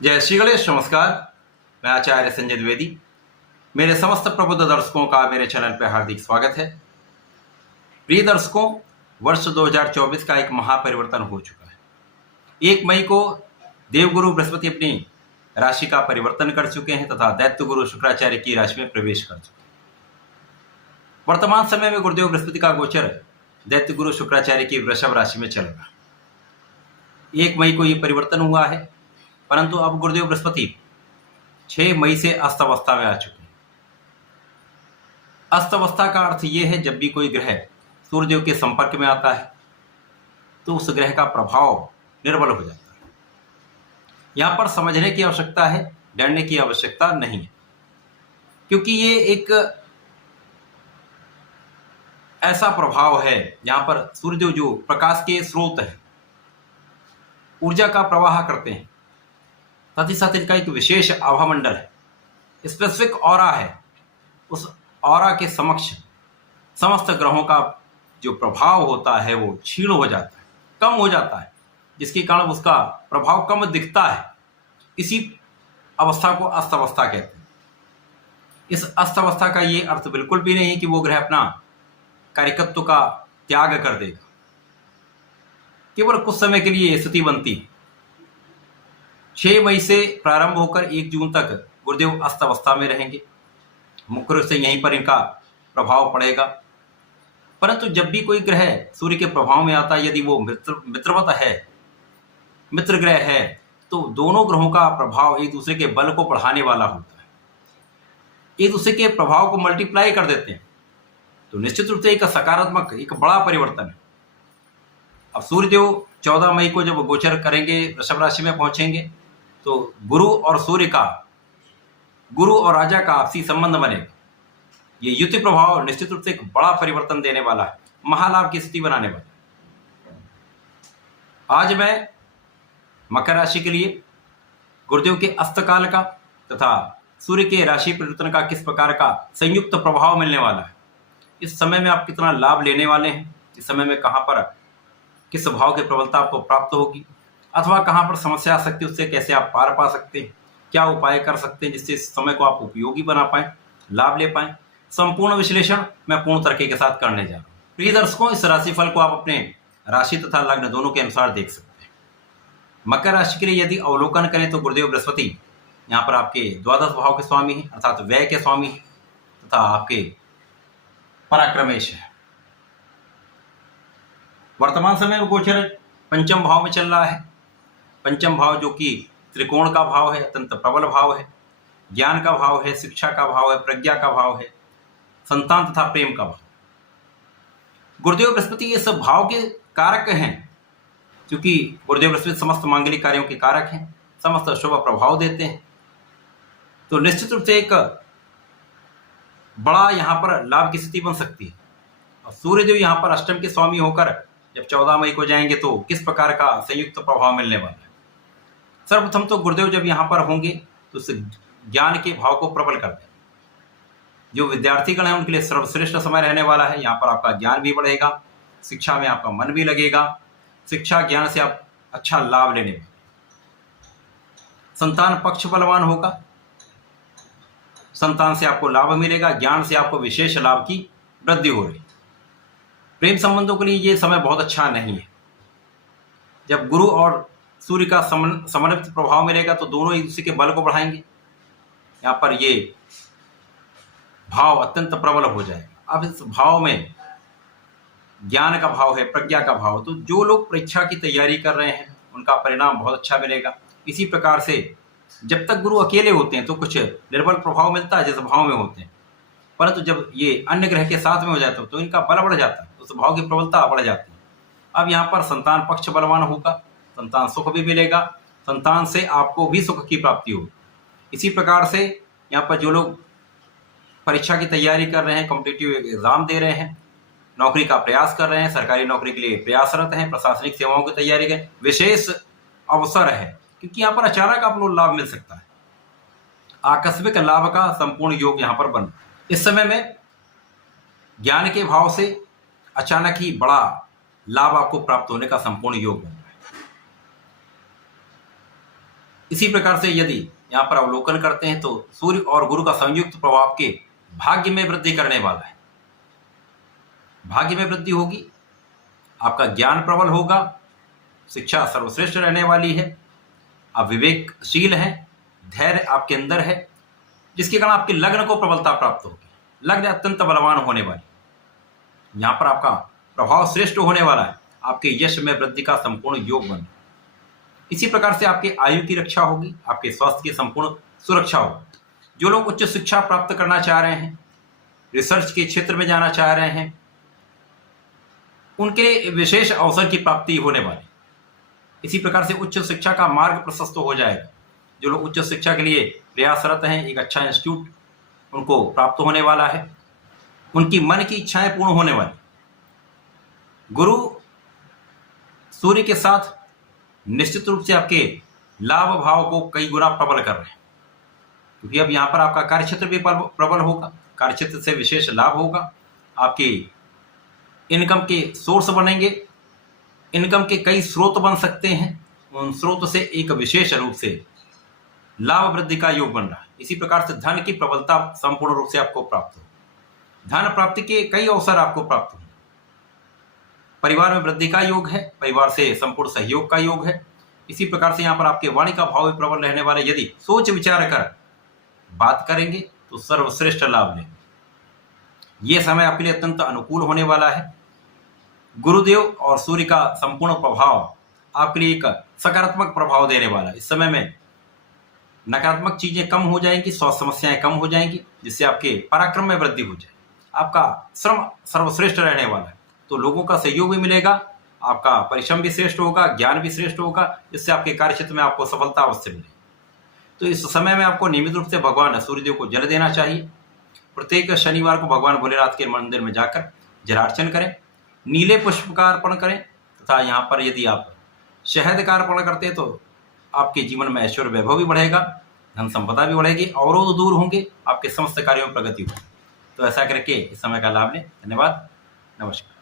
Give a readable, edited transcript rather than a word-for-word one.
जय श्री गणेश। नमस्कार। मैं आचार्य संजय द्विवेदी। मेरे समस्त प्रबुद्ध दर्शकों का मेरे चैनल पर हार्दिक स्वागत है। प्रिय दर्शकों, वर्ष 2024 का एक महापरिवर्तन हो चुका है। 1 मई को देवगुरु बृहस्पति अपनी राशि का परिवर्तन कर चुके हैं तथा दैत्य गुरु शुक्राचार्य की राशि में प्रवेश कर चुके हैं। वर्तमान समय में गुरुदेव बृहस्पति का गोचर दैत्य गुरु शुक्राचार्य की वृषभ राशि में चल रहा है। 1 मई को ये परिवर्तन हुआ है, परंतु अब गुरुदेव बृहस्पति 6 मई से अस्तवस्था में आ चुके हैं। अस्तवस्था का अर्थ यह है, जब भी कोई ग्रह सूर्यदेव के संपर्क में आता है तो उस ग्रह का प्रभाव निर्बल हो जाता है। यहां पर समझने की आवश्यकता है, डरने की आवश्यकता नहीं है, क्योंकि ये एक ऐसा प्रभाव है जहां पर सूर्यदेव जो प्रकाश के स्रोत है, ऊर्जा का प्रवाह करते हैं, साथ ही साथ इनका एक विशेष आभामंडल है, स्पेसिफिक ऑरा है। उस ऑरा के समक्ष समस्त ग्रहों का जो प्रभाव होता है वो क्षीण हो जाता है, कम हो जाता है, जिसके कारण उसका प्रभाव कम दिखता है। इसी अवस्था को अस्तवस्था कहते हैं। इस अस्तवस्था का ये अर्थ बिल्कुल भी नहीं कि वो ग्रह अपना कार्यकत्व का त्याग कर देगा। केवल कुछ समय के लिए स्थिति बनती है। 6 मई से प्रारंभ होकर 1 जून तक गुरुदेव अस्तवस्था में रहेंगे। मुख्य रूप से यहीं पर इनका प्रभाव पड़ेगा। परंतु जब भी कोई ग्रह सूर्य के प्रभाव में आता है, यदि वो मित्रवत है, मित्र ग्रह है, तो दोनों ग्रहों का प्रभाव एक दूसरे के बल को बढ़ाने वाला होता है, एक दूसरे के प्रभाव को मल्टीप्लाई कर देते हैं। तो निश्चित रूप से एक सकारात्मक, एक बड़ा परिवर्तन है। अब सूर्यदेव 14 मई को जब गोचर करेंगे, वृषभ राशि में पहुंचेंगे, तो गुरु और सूर्य का, गुरु और राजा का आपसी संबंध बनेगा। ये युति प्रभाव निश्चित रूप से एक बड़ा परिवर्तन देने वाला है, महालाभ की स्थिति बनाने वाला है। आज मैं मकर राशि के लिए गुरुदेव के अस्तकाल का तथा सूर्य के राशि परिवर्तन का किस प्रकार का संयुक्त प्रभाव मिलने वाला है, इस समय में आप कितना लाभ लेने वाले हैं, इस समय में कहां पर किस भाव की प्रबलता आपको प्राप्त होगी, अथवा कहां पर समस्या आ सकती है, उससे कैसे आप पार पा सकते हैं, क्या उपाय कर सकते हैं जिससे इस समय को आप उपयोगी बना पाएं, लाभ ले पाएं। संपूर्ण विश्लेषण मैं पूर्ण तरीके के साथ करने जा रहा हूं। प्रिय दर्शकों, इस राशिफल को आप अपने राशि तथा लग्न दोनों के अनुसार देख सकते हैं। मकर राशि के लिए यदि अवलोकन करें तो गुरुदेव बृहस्पति यहाँ पर आपके द्वादश भाव के स्वामी हैं, अर्थात व्यय के स्वामी हैं तथा आपके पराक्रमेश है। वर्तमान समय में गोचर पंचम भाव में चल रहा है। पंचम भाव जो कि त्रिकोण का भाव है, अत्यंत प्रबल भाव है, ज्ञान का भाव है, शिक्षा का भाव है, प्रज्ञा का भाव है, संतान तथा प्रेम का भाव। गुरुदेव बृहस्पति ये सब भाव के कारक हैं, क्योंकि गुरुदेव बृहस्पति समस्त मांगलिक कार्यों के कारक हैं, समस्त शुभ प्रभाव देते हैं। तो निश्चित रूप से एक बड़ा यहाँ पर लाभ की स्थिति बन सकती है। और सूर्यदेव यहाँ पर अष्टम के स्वामी होकर जब 14 मई को जाएंगे तो किस प्रकार का संयुक्त प्रभाव मिलने वाला है। सर्वप्रथम तो गुरुदेव जब यहाँ पर होंगे तो उस ज्ञान के भाव को प्रबल कर दें। जो विद्यार्थीगण हैं उनके लिए सर्वश्रेष्ठ समय रहने वाला है। यहाँ पर आपका ज्ञान भी बढ़ेगा, शिक्षा में आपका मन भी लगेगा, शिक्षा ज्ञान से आप अच्छा लाभ लेने वाले। संतान पक्ष बलवान होगा, संतान से आपको लाभ मिलेगा, ज्ञान से आपको विशेष लाभ की वृद्धि हो रही। प्रेम संबंधों के लिए ये समय बहुत अच्छा नहीं है। जब गुरु और सूर्य का समन्वित प्रभाव मिलेगा तो दोनों एक दूसरे के बल को बढ़ाएंगे। यहाँ पर ये भाव अत्यंत प्रबल हो जाएगा। अब इस भाव में ज्ञान का भाव है, प्रज्ञा का भाव, तो जो लोग परीक्षा की तैयारी कर रहे हैं उनका परिणाम बहुत अच्छा मिलेगा। इसी प्रकार से जब तक गुरु अकेले होते हैं तो कुछ निर्बल प्रभाव मिलता है जिस भाव में होते हैं, परंतु जब ये अन्य ग्रह के साथ में हो जाते हो तो इनका बल बढ़ जाता है, उस भाव की प्रबलता बढ़ जाती है। अब यहाँ पर संतान पक्ष बलवान होगा, संतान सुख भी मिलेगा, संतान से आपको भी सुख की प्राप्ति होगी। इसी प्रकार से यहाँ पर जो लोग परीक्षा की तैयारी कर रहे हैं, कॉम्पिटिटिव एग्जाम दे रहे हैं, नौकरी का प्रयास कर रहे हैं, सरकारी नौकरी के लिए प्रयासरत हैं, प्रशासनिक सेवाओं की तैयारी करें, विशेष अवसर है, क्योंकि यहाँ पर अचानक आपको लाभ मिल सकता है। आकस्मिक लाभ का संपूर्ण योग यहाँ पर बन। इस समय में ज्ञान के भाव से अचानक ही बड़ा लाभ आपको प्राप्त होने का संपूर्ण योग बन रहा है। इसी प्रकार से यदि यहाँ पर अवलोकन करते हैं तो सूर्य और गुरु का संयुक्त प्रभाव के भाग्य में वृद्धि करने वाला है। भाग्य में वृद्धि होगी, आपका ज्ञान प्रबल होगा, शिक्षा सर्वश्रेष्ठ रहने वाली है, आप विवेकशील हैं, धैर्य आपके अंदर है, जिसके कारण आपके लग्न को प्रबलता प्राप्त होगी। लग्न अत्यंत बलवान होने वाली, यहाँ पर आपका प्रभाव श्रेष्ठ होने वाला है, आपके यश में वृद्धि का संपूर्ण योग बन। इसी प्रकार से आपके आयु की रक्षा होगी, आपके स्वास्थ्य की संपूर्ण सुरक्षा होगी। जो लोग उच्च शिक्षा प्राप्त करना चाह रहे हैं, रिसर्च के क्षेत्र में जाना चाह रहे हैं, उनके लिए विशेष अवसर की प्राप्ति होने वाली। इसी प्रकार से उच्च शिक्षा का मार्ग प्रशस्त हो जाएगा। जो लोग उच्च शिक्षा के लिए प्रयासरत हैं, एक अच्छा इंस्टीट्यूट उनको प्राप्त होने वाला है, उनकी मन की इच्छाएं पूर्ण होने वाली। गुरु सूर्य के साथ निश्चित रूप से आपके लाभ भाव को कई गुना प्रबल कर रहे हैं, क्योंकि अब यहाँ पर आपका कार्यक्षेत्र भी प्रबल होगा, कार्यक्षेत्र से विशेष लाभ होगा, आपकी इनकम के सोर्स बनेंगे, इनकम के कई स्रोत बन सकते हैं, उन स्रोत से एक विशेष रूप से लाभ वृद्धि का योग बन रहा है। इसी प्रकार से धन की प्रबलता संपूर्ण रूप से आपको प्राप्त हो, धन प्राप्ति के कई अवसर आपको प्राप्त हो। परिवार में वृद्धि का योग है, परिवार से संपूर्ण सहयोग का योग है। इसी प्रकार से यहाँ पर आपके वाणी का भाव भी प्रबल रहने वाले। यदि सोच विचार कर बात करेंगे तो सर्वश्रेष्ठ लाभ लेंगे। ये समय आपके लिए अत्यंत अनुकूल होने वाला है। गुरुदेव और सूर्य का संपूर्ण प्रभाव आपके लिए एक सकारात्मक प्रभाव देने वाला है। इस समय में नकारात्मक चीजें कम हो जाएंगी, स्वास्थ्य समस्याएं कम हो जाएंगी, जिससे आपके पराक्रम में वृद्धि हो जाए। आपका श्रम सर्वश्रेष्ठ रहने वाला है, तो लोगों का सहयोग भी मिलेगा, आपका परिश्रम भी श्रेष्ठ होगा, ज्ञान भी श्रेष्ठ होगा, जिससे आपके कार्य क्षेत्र में आपको सफलता अवश्य मिलेगी। तो इस समय में आपको नियमित रूप से भगवान सूर्यदेव को जल देना चाहिए। प्रत्येक शनिवार को भगवान भोलेनाथ के मंदिर में जाकर जलार्चन करें, नीले पुष्प का अर्पण करें, तथा यहाँ पर यदि आप शहद का अर्पण करते हैं तो आपके जीवन में ऐश्वर्य वैभव भी बढ़ेगा, धन संपदा भी बढ़ेगी, अवरोध दूर होंगे, आपके समस्त कार्यों में प्रगति होगी। तो ऐसा करके इस समय का लाभ लें। धन्यवाद, नमस्कार।